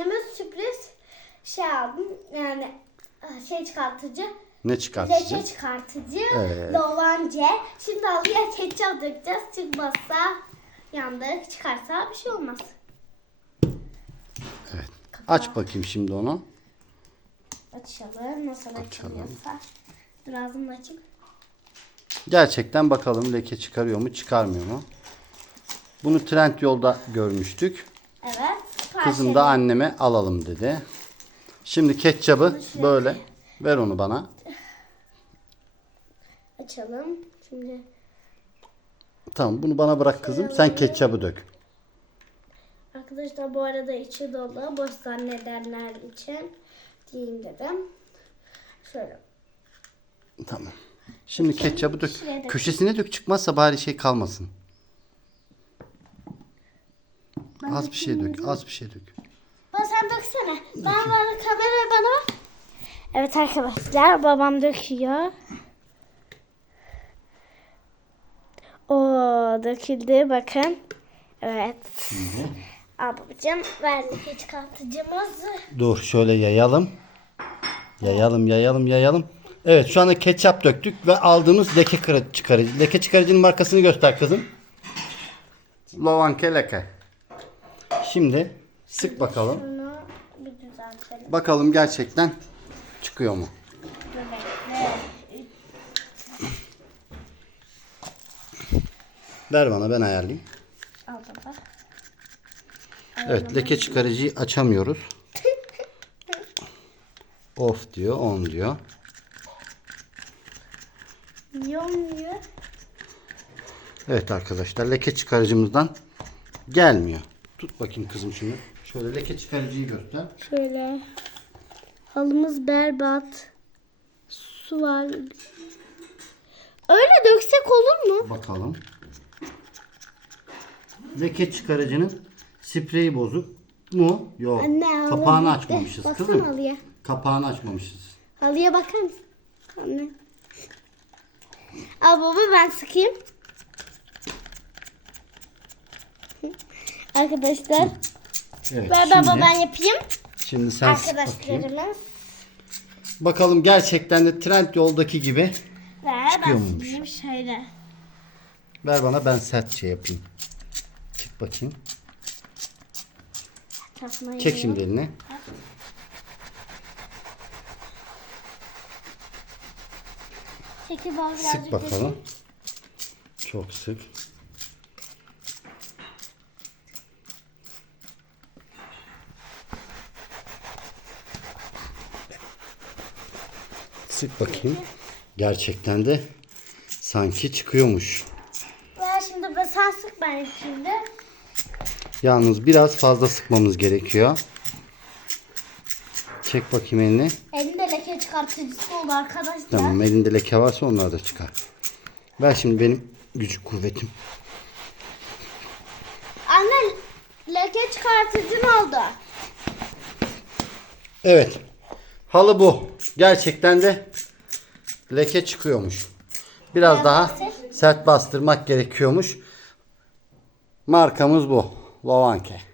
anneme sürpriz şey aldım. Yani şey çıkartıcı. Ne çıkartıcı? Leke çıkartıcı. Evet. Lovanca. Şimdi alıya ketçap dökeceğiz. Çıkmazsa yandık. Çıkarsa bir şey olmaz. Evet. Aç bakayım şimdi onu. Açalım. Nasıl Açalım. Dur ağzımı açayım. Gerçekten bakalım leke çıkarıyor mu çıkarmıyor mu? Bunu trend yolda görmüştük. Kızım da parçalı. anneme alalım dedi. Şimdi ketçabı böyle ver onu bana. Açalım. Şimdi Tamam bunu bana bırak kızım. Sen ketçabı dök. Arkadaşlar bu arada içi dolu. Boş zannedenler için diyeyim dedim. Şöyle. Tamam. Şimdi ketçabı dök. Köşesine dök çıkmazsa bari şey kalmasın. Az bir şey dök. Az bir şey dök. Baba sen döksene. Ben bana kamera bana bak. Evet arkadaşlar babam döküyor. O döküldü bakın. Evet. Al babacığım ver leke çıkartıcımızı. Dur şöyle yayalım. Yayalım yayalım yayalım. Evet şu anda ketçap döktük ve aldığımız leke çıkarıcı. Leke çıkarıcının markasını göster kızım. Lovanke leke. Şimdi sık bakalım. Şunu bir düzeltelim. Bakalım gerçekten çıkıyor mu? Dur bekle. Ver bana ben ayarlayayım. Al baba. Evet leke çıkarıcıyı açamıyoruz. Off diyor on diyor. Niye olmuyor? Evet arkadaşlar leke çıkarıcımızdan gelmiyor. Tut bakayım kızım şunu. Şöyle leke çıkarıcıyı göster. Şöyle. Halımız berbat. Su var. Öyle döksek olur mu? Bakalım. Leke çıkarıcının spreyi bozuk mu? Yok. Anne Kapağını açmamışız Baksana kızım. halıya. Kapağını açmamışız. Halıya bakar mısın? Anne. Al baba ben sıkayım. Arkadaşlar. Evet. Ver şimdi, baba ben yapayım. şimdi sen bakayım. Arkadaşlarımız. Bakalım gerçekten de trend yoldaki gibi. Ver Çıkıyor ben muymuş? şöyle. Ver bana ben sert şey yapayım. Çık bakayım. Tasmayı Çek şimdi elini. Çekil baba birazcık. Sık bakalım. Çok sık. Sık bakayım. Gerçekten de sanki çıkıyormuş. Ver şimdi ben sen sık ben şimdi. Yalnız biraz fazla sıkmamız gerekiyor. Çek bakayım elini. Elinde leke çıkartıcısı oldu arkadaşlar. Tamam elinde leke varsa onlar da çıkar. Ver şimdi benim güç kuvvetim. Anne leke çıkartıcın oldu. Evet. Halı bu. Gerçekten de leke çıkıyormuş. Biraz daha sert bastırmak gerekiyormuş. Markamız bu. Lovanke.